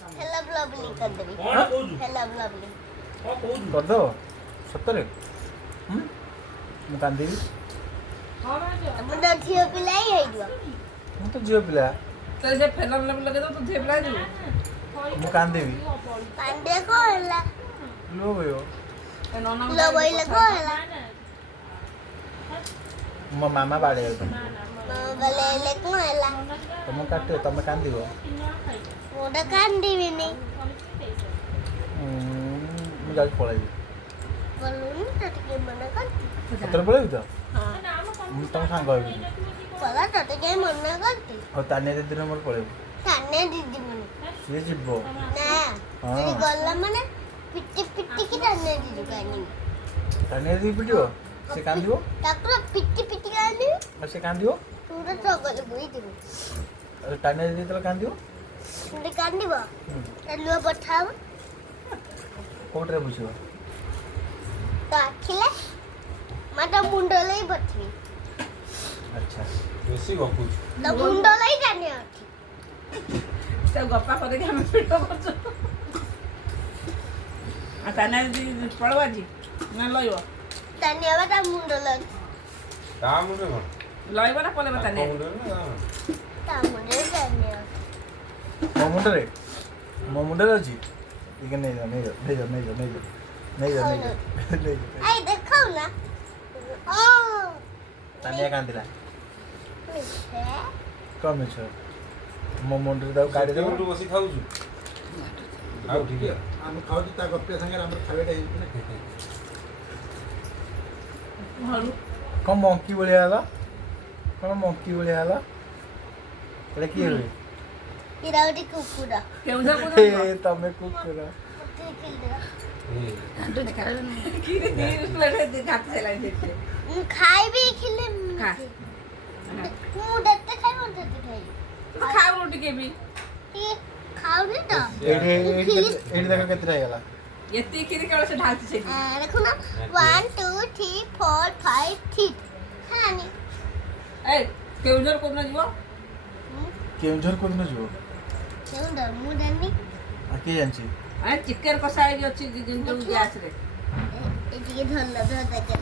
Hello ब्लबली कर देबी कौन कौन हेलो ब्लबली कौन कर दो सତରେ ମୁଁ କାନ୍ଦିବି मुंडा झियो पिलाई है जो ମୁଁ ତ ଝିଅ ପିଲା तो जे फेलम लगे तो झे पिला जो ମୁଁ କାନ୍ଦିବି कांदे को हला ଲୁହ ବୋହିବ ए नोना लो बोइले को हला ମୋ ମାମା ବାଡ଼େଇବ ତମକୁ गले ले को हला ତମକୁ କାଟିବ ତମେ କାନ୍ଦିବ मुंडा कांदी भी नहीं ମୁଁ ଯାଉଛି ପଳେଇବି बोलूं तो के मना कर ସତରେ ପଳେଇବି ତ हां ମୁଁ ତମ ସାଙ୍ଗ ହେବି पला तो के मना करती ଆଉ ତାନିଆ ଦିଦିର ମୋର ପଳେଇବୁ थाने दीदी मन ସିଏ ଯିବ ना हाँ। तेरी गल्ला माने पिट्टी पिट्टी की थाने दीदी कानी ତାନିଆ ଦିଦି ପିଟିବ ସେ କାନ୍ଦିବ ताकरो पिट्टी पिट्टी कानी ଆଉ ସେ କାନ୍ଦିବ तू तो गले बोई दिबो ଆଉ ତାନିଆ ଦିଦି ଯେତେବେଳେ କାନ୍ଦିବ मुंडे कांदीबो लुआ पठाव କୋଉଥିରେ ବୁଝିବ तो आखिले माता मुंडो लई बठवी ଆଚ୍ଛା ବେଶୀ ଗପୁଛୁ तो मुंडो लई जाने आखी तो गप्पा करे के हम वीडियो करछो आ ताना दी पड़वा जी ना लइबो धन्यवाद मुंडो लई ତା ମୁଣ୍ଡରେ କଣ लइबो ना पले बताने ତାଙ୍କ ମୁଣ୍ଡରେ ନା ता मुंडे जाने ମୋ ମୁଣ୍ଡରେ ଅଛି ଟିକେ ନେଇଯାଅ ନେଇଯାଅ ନେଇଯାଅ ନେଇଯାଅ ନେଇଯାଅ ନେଇଯାଅ ନେଇଯାଅ ନେଇଯାଅ आई देखो ना ओ ତାନିଆ କାନ୍ଦିଲା मिठे କଣ ମିଛ ମୋ ମୁଣ୍ଡରେ ତାକୁ କାଢ଼ି ଦେବ କେଉଁଠୁ ବସି ଖାଉଛୁ ଆଉ ଟିକେ ଆମେ ଖାଉଛୁ ତା ଗପିଆ ସାଙ୍ଗରେ ଆମର ଖାଇବାଟା ହେଇଛି ନା हरु କ'ଣ ମଙ୍କି ଭଳିଆ ହେଲା କ'ଣ ମଙ୍କି ଭଳିଆ ହେଲା ଏଇଟା କିଏ ହୁଏ इराउडी कुकुरा केउजा को ଏ ତମେ କୁକୁର की रे दी प्लेट घात से लाई देते खाई भी खिले खा। मुंह देखते खाई मन देखते खाई तो खाओ रोटी के भी ये खाओ नहीं तो ଏଇଠି ଦେଖ କେତେଟା ହେଇଗଲା यत्ती खीर के से ढालती से देखो ना 1 2 3 4 5 6 खानी ए केउजर को ना जीवो କେଉଁଝର କୋଉଦିନ ଯିବ क्यों डर मुंह डरनी ଆଉ କିଏ ଜାଣିଛି आ चिकेन कसाई भी अछि जो गैस रे ये धन लगा था